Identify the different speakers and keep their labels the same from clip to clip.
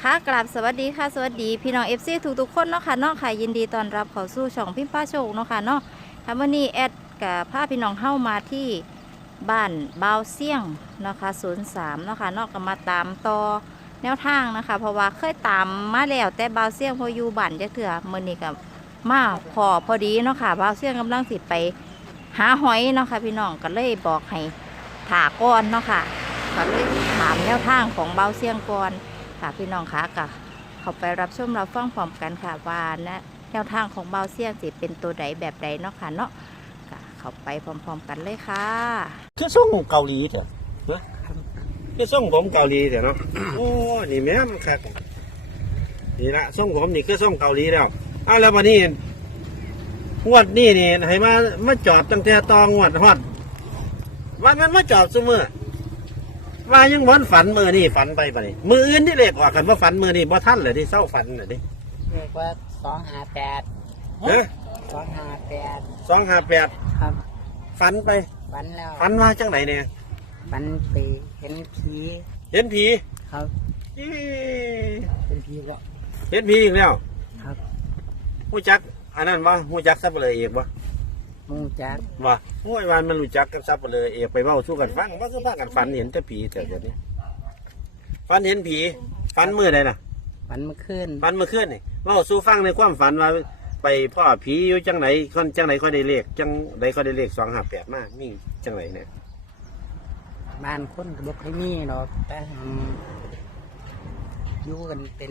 Speaker 1: ค่ะกราบสวัสดีค่ะสวัสดีพี่น้องFCทุกๆคนเนาะค่ะเนาะค่ะยินดีต้อนรับเข้าสู่ช่องพิมพ์ป้าโชคเนาะค่ะเนาะค่ะวันนี้แอดกับพาพี่น้องเข้ามาที่บ้านบาวเสี่ยงนะคะ03เนาะค่ะเนาะก็มาตามต่อแนวทางนะคะเพราะว่าเคยตามมาแล้วแต่บาวเสี่ยงพออยู่บ้านจะเถื่อมื้อนี้ก็มาพอดีเนาะค่ะบาวเสี่ยงกำลังสิไปหาหอยเนาะค่ะพี่น้องก็เลยบอกให้ถาก่อนเนาะค่ะก็เลยถามแนวทางของบาวเสี่ยงก่อนค่ะพี่น้องคะก็เข้าไปรับชมรับฟังพร้อมกันค่ะว่านะแนวทางของเบาเสี่ยงสิเป็นตัวใดแบบใดเนาะค่ะเนาะก็เข้าไปพร้อมๆกันเลยค่ะ
Speaker 2: คือส่งเกาหลีเถอะนะคือส่งผมเกาหลีเถอะเนาะ โอ้นี่แม่มครับนี่ละส่งผมนี่คือส่งเกาหลีแล้วแล้ววันนี้งวดนี่ให้มาจอบตั้งแต่ตองวดฮอดวันมันมาจอบซุมื้อว่ายังบ่ฝันมือนี่ฝันไปปะนี่มืออื่นที่เล็กออกกันว่าฝันมือนี่บ่ทันเลยที่เศร้าฝันเลยดิ
Speaker 3: เรียกว่า258
Speaker 2: เฮ้ย
Speaker 3: 258
Speaker 2: 258
Speaker 3: ครับ
Speaker 2: ฝันไป
Speaker 3: ฝันแล้ว
Speaker 2: ฝันว่าจังไหนเนี่ย
Speaker 3: ฝันไปเห็นผี
Speaker 2: เห็นผี
Speaker 3: ครับ
Speaker 2: อี๋
Speaker 3: เป็นผีก็
Speaker 2: เห็นผีอีกแล้ว
Speaker 3: ครับ
Speaker 2: หูจักอันนั้นวะหูจักซับเปลือเอกวะ
Speaker 3: มูจัก
Speaker 2: วะห้วยวันมันรู้จักกับซับเปลือเอกไปเว้าสู้กันฟังว่าคือพากันฝันเห็นแต่ผีแต่เดี๋ยวนี้ฝันเห็นผีฝันมือใดน่ะ
Speaker 3: ฝันเมื่อคืน
Speaker 2: ฝันเมื่อคืนนี่เว้าสู้ฟังในความฝันว่าไปพ่อผีอยู่จังไหนคนจังไหนก็ได้เลขจังใดก็ได้เลข258มามีจังไหนเนี่ย
Speaker 3: บ้านคนก็บ่เคยมีหรอกแต่อยู่กันเป็น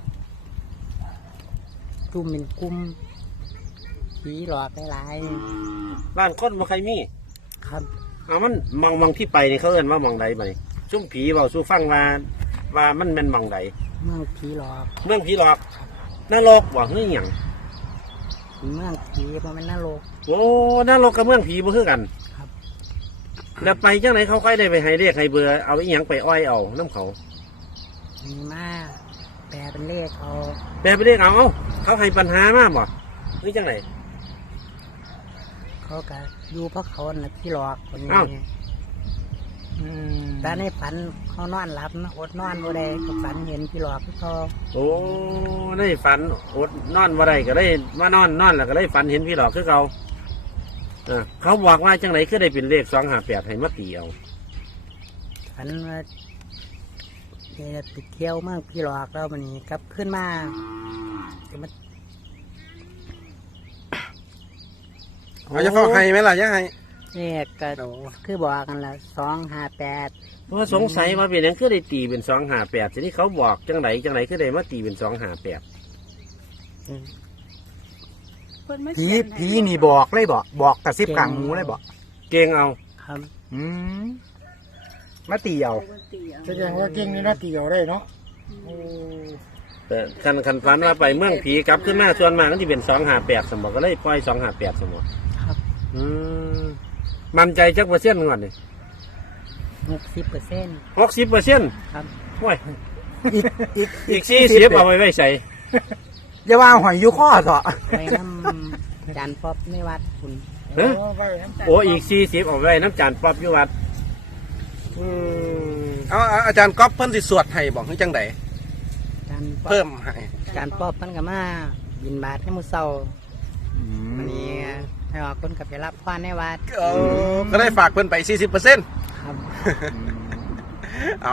Speaker 3: กลุ่มเป็นกลุ่มผีหลอกหลาย
Speaker 2: บ้านคนบ่ใครมี
Speaker 3: ๆครับ
Speaker 2: มันมองที่ไปนี่เขาเอิ้นว่ามองใดบ่นี่ซุ่มผีเว้าสู้ฟังว่ามันเป็นมองใด
Speaker 3: เมืองผีหลอก
Speaker 2: เมืองผีหลอกนรกบ่คือหยัง
Speaker 3: เมืองผีบ่แม่นนรก
Speaker 2: โอ้นรกกับเมืองผีบ่คือกัน
Speaker 3: ครับ
Speaker 2: แล้วไปจังไหนเขาค่อยได้ไปให้เรียกให้เบื่อเอาอีหยังไปอ้อยเอาน้ำเขา
Speaker 3: มีมาแปลเป็นเลขเอา
Speaker 2: แต่ไปเรียกเอาเขาให้ปัญหามากบ่หรือจังไหน
Speaker 3: เขาก็อยู่เพราะเขาน่ะผีหลอกคนนี้
Speaker 2: อ้าว
Speaker 3: แต่ในฝันเขานอนหลับนะอดนอนบ่ได้ก็ฝันเห็นพี่หลอกเขา
Speaker 2: โอ้ได้ฝันอดนอนบ่ได้ก็ได้มานอนแล้วก็ได้ฝันเห็นพี่หลอกคือเขาเขาบอกว่าจังไหนคือได้เป็นเลข258ให้มาตีเอา
Speaker 3: ฝันว่าจะไปเที่ยวเมืองพี่หลอกแล้วมันนี้กลับขึ้นมาจะมา
Speaker 4: เขาจะฟ้องให้ไหมล่ะยังไง
Speaker 3: เลขก็คือบอกกันละ258
Speaker 2: เพราะสงสัยว่าเป็นหยังคือได้ตีเป็น258ทีนี้เขาบอกจังไหนคือได้มาตีเป็น258
Speaker 4: ผีนี่บอกเลยบอกกระซิบกลางหูเลยบอก
Speaker 2: เก่งเอา
Speaker 3: ครับ
Speaker 4: อืมมาตีเอา
Speaker 5: แสดงว่าเก่งนี่น่าเกี่ยวได้เนาะ
Speaker 2: แต่คันฝันว่าไปเมืองผีกลับขึ้นมาส่วนมากก็จะเป็น258สมบอกก็เลยปล่อย258สมบอก
Speaker 3: ครับ
Speaker 2: มั่นใจจักเปอร์เซ็นต์ก่อนนี่
Speaker 3: 60%
Speaker 2: 60%
Speaker 3: ครับ
Speaker 2: โอ้ย
Speaker 4: อีก
Speaker 2: อีก40เอาไว้ใส่
Speaker 4: อย่าว่าหอยอยู่ข้อเถอะ
Speaker 3: ไปน้ำจานป๊อบในวัดคุณ
Speaker 2: เอ้อ
Speaker 5: ไว้น้ำใจ
Speaker 2: โอ้อีก40เอาไว้น้ำจานป๊อบอยู่วัด
Speaker 4: เอาอาจารย์ก๊อฟเพิ่นสิสวดให้บอกให้จังได
Speaker 3: จานป๊อบ
Speaker 4: เพิ่มให้
Speaker 3: จานป๊อบมันก็มาบินบาทให้มื้อเช้าวันนี้ให้ออกคนกับไปรับพรในวัด
Speaker 4: ก็ได้ฝากเพิ่นไป 40%
Speaker 3: ครับ
Speaker 4: เอา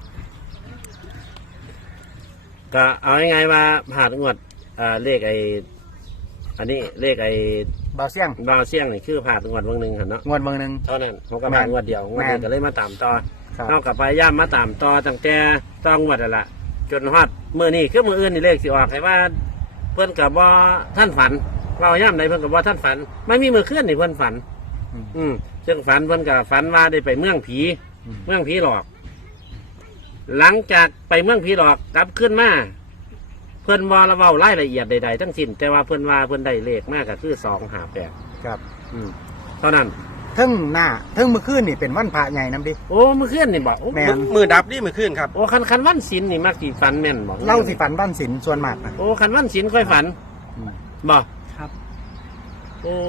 Speaker 2: ก็เอาง่ายๆว่าผ่านงวดเลขอันนี้เลข
Speaker 4: บ่าวเสี่ยง
Speaker 2: ดาวเสี่ยงนี่คือผ่านงวดวันหนึ่งครับเนาะ
Speaker 4: งวดเมืองหนึง
Speaker 2: เท่านั้นผมก็ผ่านงวดเดียวงวดนี้ก็เลยมาตามต่อ
Speaker 4: ครับ
Speaker 2: เท่ากับพยายามมาตามต่อตั้งแต่ต้องงวดนั่นละจนฮอดมื้อนี้คือมื้ออื่นนี่เลขสิออกให้ว่า เพิ่นกับว่าท่านฝันเราย่ำใดเพิ่นกับว่าท่านฝัน ไม่มีมือเคลื่อนนี่เพิ่นฝัน ซึ่งฝันเพิ่นกับฝันว่าได้ไปเมืองผี เมืองผีหลอก หลังจากไปเมืองผีหลอกกลับขึ้นมาเพิ่นว่าเราเว้ารายละเอียดใดๆทั้งสิ้นแต่ว่าเพิ่นว่าเพิ่นได้เลขมากก็คือ258
Speaker 4: ครับ
Speaker 2: เท่านั้น
Speaker 4: เทิงหน้าเทิงมื้อคืนนี่เป็นวันพระใหญ่นํดิ
Speaker 2: โอ้มือเคลื่อนนี่บอก
Speaker 4: แม่น
Speaker 6: มือดับนี่มือขึ้นครับ
Speaker 2: โอ้คันวันศิลนี่มักสิฝันแม่นบอก
Speaker 4: เล่าสิฝันบ้านศิลป์ส่วนมากนะ
Speaker 2: โอ้คันวันศิลค่อยฝัน
Speaker 4: อืม
Speaker 2: บอก
Speaker 3: ครับ
Speaker 2: โอ้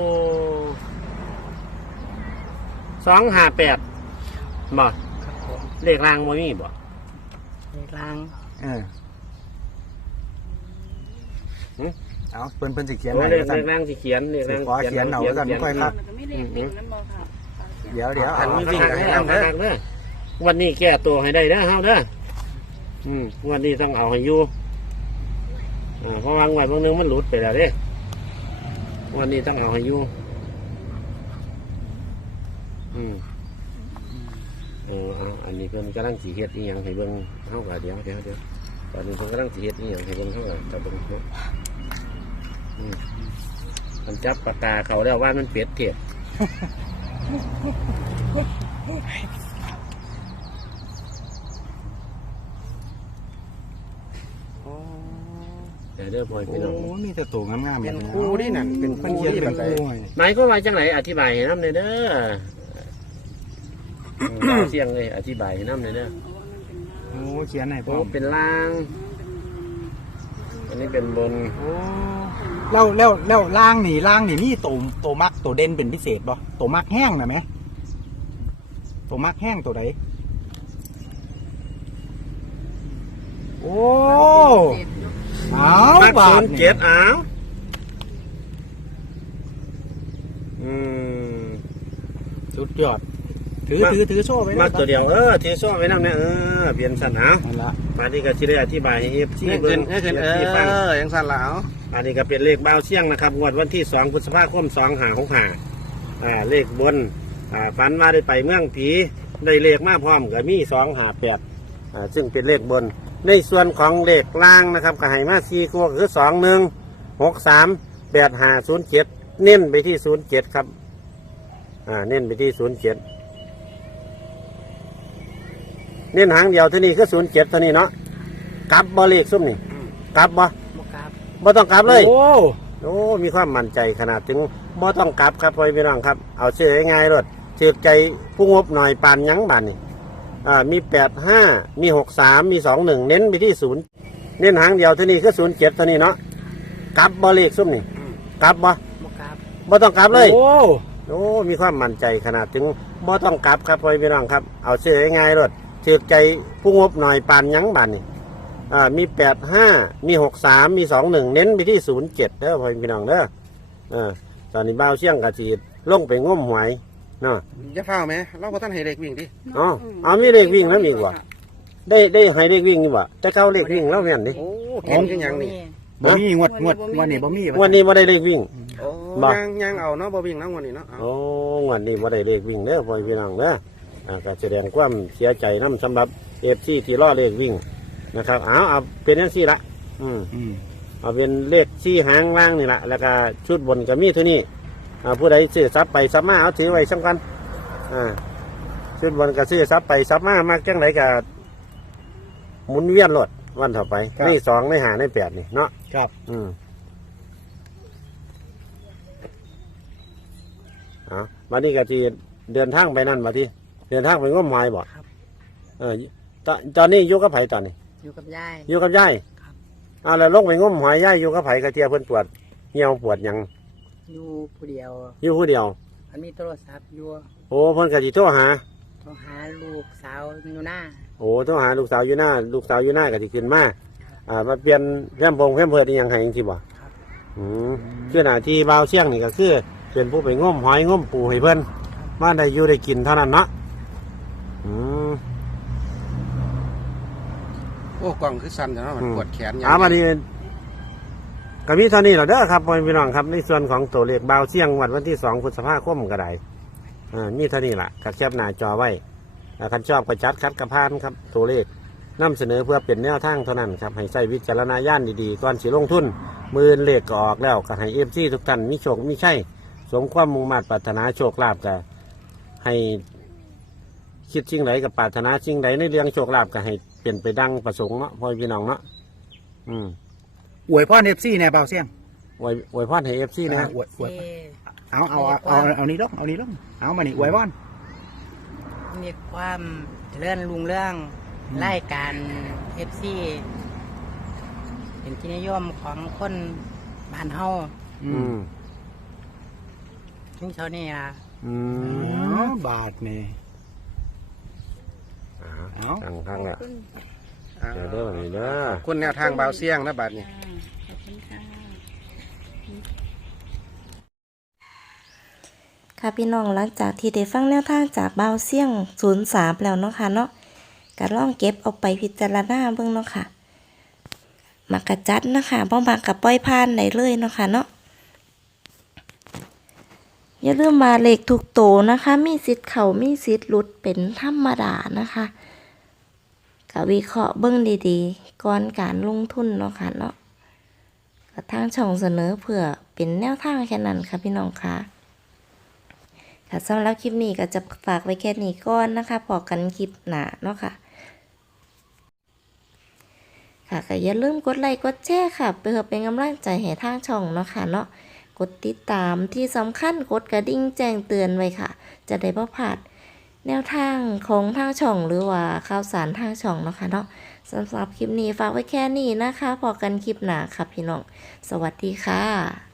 Speaker 2: 258บอก
Speaker 3: ครับผม
Speaker 2: เลขรางบ่มีบ่
Speaker 3: เลขล่าง
Speaker 4: เออเอาเพิ่นสิเขียน
Speaker 2: โอ้
Speaker 4: ให้
Speaker 2: เลข
Speaker 4: สั่น
Speaker 2: นางสิเขียนเลขนาง
Speaker 4: ขอเขียนเอาแล้วกันค่อยครับ
Speaker 6: มันก็ไม่เลขวิ่งนั่นบ่ค่ะ
Speaker 4: เดี๋ยว
Speaker 2: อัน
Speaker 4: เอา
Speaker 2: นี้วิ่งให้เอาไปเด้อวันนี้แก้ตัวให้ได้เด้อเฮาเด้อวันนี้ต้องเอาให้อยู่เพราะวางไว้บางนึงมันหลุดไปแล้วเด้วันนี้ต้องเอาให้อยู่เอาอันนี้เพิ่นกำลังสิเฮ็ดอีหยังให้เบิ่งเฮาก็เดี๋ยวตอนนี้เพิ่นกำลังสิเฮ็ดอีหยังให้เบิ่งเฮาก็จะเบิ่งเนาะมันจับปากกาเขาแล้วว่ามันเป็ดเทียบเด้อพ่อยพี่น้อง
Speaker 4: โอ้มีแต่ตัวงามๆ
Speaker 5: เป็นคู่นี่น่ะเป็น
Speaker 4: มัน
Speaker 5: คู่
Speaker 4: เขียน
Speaker 5: ที่
Speaker 4: เป็
Speaker 5: เป็น น
Speaker 4: คู่ให้
Speaker 2: หมายก็ว่าจังไหนอธิบายให้น้ำเลยเด้อเสียงเลยอธิบายให้น้ำเลยเด้อ
Speaker 4: โอ้เขียนให้พร้
Speaker 2: โอ้
Speaker 4: อม
Speaker 2: เป็นล่าง อันนี้เป็นบน
Speaker 4: โอ้แล้วล่างนี่มีตัวมักตัวเด่นเป็นพิเศษบ่ตัวมักแห้งน่ะไหมตัวมักแห้งตัวใดโอ้เอา
Speaker 2: มัก
Speaker 4: บา
Speaker 2: ศู
Speaker 4: ท
Speaker 2: นย์
Speaker 4: นี่
Speaker 2: เจ็ดอ้าวม
Speaker 4: สุดยอดถือโซ่ไว้
Speaker 2: มักตัวเดียวถือโซ่ไว้น้ำเนี่ยเปลี่ยนสันเอา
Speaker 4: นั่นละ
Speaker 2: อันนี้ก็จะได้อธิบายให้เอฟซี
Speaker 5: ให้
Speaker 2: เบิ่
Speaker 5: ขึ้
Speaker 2: ง
Speaker 5: นให้ขึ้น
Speaker 2: ที่ฟัง
Speaker 5: ยังสั่นแล้ว
Speaker 2: อันนี้ก็เป็นเลขเบ้าเชี่ยงนะครับงวดวันที่2 พฤษภาคม 2565เลขบนฝันว่าได้ไปเมืองผีได้เลขมาพร้อมกับมี258ซึ่งเป็นเลขบน ในส่วนของเลขล่างนะครับก็ให้มา4คู่คือ21638507เน้นไปที่07ครับเน้นไปที่07เน้นหางเดียวเท่านี้คือ07เท่านี้เนาะกลับบ่เลขซุ่มนี่กลับบ่
Speaker 3: บ่กราบ
Speaker 2: บ่ต้องกลับเลย
Speaker 4: โอ้
Speaker 2: โอ้มีความมั่นใจขนาดถึงบ่ต้องกลับครับพ่อพี่น้องครับเอาเชื่อง่ายๆรถเชื่อใจผู้งบหน่อยปานหยังบานนี่มี85มี63มี21เน้นไปที่0เน้นหางเดียวเท่านี้คือ07เท่านี้เนาะกลับบ่เลขซุ่มนี่กลับบ่
Speaker 3: บ่กราบ
Speaker 2: บ่ต้องกลับเลย
Speaker 4: โอ้
Speaker 2: โอ้มีความมั่นใจขนาดถึงบ่ต้องกลับครับพ่อพี่น้องครับเอาเชื่อง่ายๆรถเชื่อใจผู้งบหน่อยปานหยังบานนี่มี85มี63มี21เน้นไปที่07เด้อพ่อพี่น้องเด้อตอนนี้บ่าวเชี่ยงกะจีลงไปงมหวยเนาะ
Speaker 5: จะเฝ้าไหมเราก็ต้องให้เด็กวิ่งดิ
Speaker 2: เอามีเลขวิ่งแล้วมีกว่าได้ให้เลขวิ่งนี่บ่แต่เขาเลขวิ่งแล้วแม่นดิ
Speaker 5: โอ้เก่งจังยังนี่
Speaker 4: บ่มีงวดวันนี้บ่มี
Speaker 2: วันนี้บ่ได้เลขวิ่ง
Speaker 5: โอ้
Speaker 2: บ่
Speaker 5: ยังเอาเนาะบ่วิ่งแล้ววันนี้เนาะ
Speaker 2: โอ้วันนี้บ่ได้เลขวิ่งเด้อพ่อพี่น้องเด้อก็แสดงความเสียใจนํสำหรับ FC ที่รอเลขวิ่งนะครับเอาเป็นจังซี่ละเอาเป็นเลข4หางล่างนี่ล่ะแล้วก็ชุดบนก็มีเท่านี้ผู้ใดซื้อซับไปซับมาเอาถือไว้สำคัญชุดบนก็ซื้อซับไปซับมามักจังไดก็หมุนเวียนรถวันต่อไปใน2ใน5ใน8นี่เนาะ
Speaker 4: ครับ
Speaker 2: วันนี้ก็ที่เดินทางไปนั่นมาที่เดินทางไปง้มหอยบ่ตอนนี้อยู่กับไผตอนนี้
Speaker 3: อยู่กับยาย
Speaker 2: อยู่กับยายแล้วลงไปง้มหอยยายอยู่กับไผกระเทียเพิ่นปวดเหี่ยวปวดหยัง
Speaker 3: อยู่ผู้เดียว
Speaker 2: อยู่ผู้เดียว
Speaker 3: มันมีโทรศัพท์อยู่
Speaker 2: โอ้เพิ่นก็สิโทรหา
Speaker 3: โทรหาลูกสาวอยู่หน้า
Speaker 2: โอ้โทรหาลูกสาวอยู่หน้าก็สิขึ้นมามาเปลี่ยนแคมพงแคมเพิดอีหยังให้จังซี่บ่คือหน้าที่บ่าวเชียงนี่ก็คือเป็นผู้ไปง้มหอยง้มปูให้เพิ่นมาได้อยู่ได้กินเท่านั้นเนาะ
Speaker 5: โอ้กล่องคือสั่นจังเนาะมันปวดแขน
Speaker 2: มาดีก็มีเท่านี้แหละเด้อครับพี่น้องครับในส่วนของตัวเลขบ่าวเชียงวันที่2 พฤษภาคมก็ได้มีเท่านี้แหละก็แคปหน้าจอไว้คันชอบก็จัดคัดกระพานครับตัวเลขนำเสนอเพื่อเป็นแนวทางเท่านั้นครับให้ใช้วิจารณญาณดีๆก่อนสิลงทุนมือเลขก็ออกแล้วก็ให้FCทุกท่านมีโชคมีชัยสมความมุ่งมั่นปรารถนาโชคลาภก็ให้คิดสิ่งใดกับปรารถนาสิ่งใดในเรื่องโชคลาภก็ให้เปลี่ยนไปดังประสงค์เนาะพ่อพี่น้องเนาะ
Speaker 4: อวยพ่อเอฟซีเนี่ยเบาเสียง
Speaker 2: อวยพรให้ FC นะ
Speaker 4: อวย
Speaker 3: เซ่
Speaker 4: เอานี่ลงเอามานี่อวยพ่อ
Speaker 3: มีความเจริญรุ่งเรื่องรายการเอฟซีเป็นที่นิยมของคนบ้านเฮาถึงเท่านี้ล่ะ
Speaker 4: บาทนี่
Speaker 2: ทางข้างละเดี๋ยวเด้อแบบนี้เด้อ
Speaker 5: คุณแนวทางเบาเสี่ยงนะบัดนี้
Speaker 6: ขอบคุณค่ะค่ะพี่น้องหลังจากที่ได้ฟังแนวทางจากบ่าวเสี่ยง03แล้วเนาะค่ะเนาะก็ลองเก็บเอาไปพิจารณาเบิ่งเนาะค่ะมักกะจัดนะคะบ่มักกะปล่อยผ่านได้เลยเนาะค่ะเนาะอย่าลืมมาเลขทุกโตนะคะมีสิทธิ์เข้ามีสิทธิ์หลุดเป็นธรรมดานะคะก็วิเคราะห์เบิ่งดีๆก่อนการลงทุนเนาะค่ะเนาะก็ทางช่องเสนอเพื่อเป็นแนวทางแค่นั้นค่ะพี่น้องค่ะค่ะสำหรับคลิปนี้ก็จะฝากไว้แค่นี้ก่อนนะคะพอกันคลิปหน้าเนาะค่ะค่ะก็อย่าลืมกดไลค์กดแชร์ค่ะเพื่อเป็นกำลังใจให้ทางช่องเนาะค่ะเนาะกดติดตามที่สำคัญกดกระดิ่งแจ้งเตือนไว้ค่ะจะได้บ่พลาดแนวทางของทางช่องหรือว่าข่าวสารทางช่องเนาะค่ะเนาะสำหรับคลิปนี้ฝากไว้แค่นี้นะคะพอกันคลิปหน้าค่ะพี่น้องสวัสดีค่ะ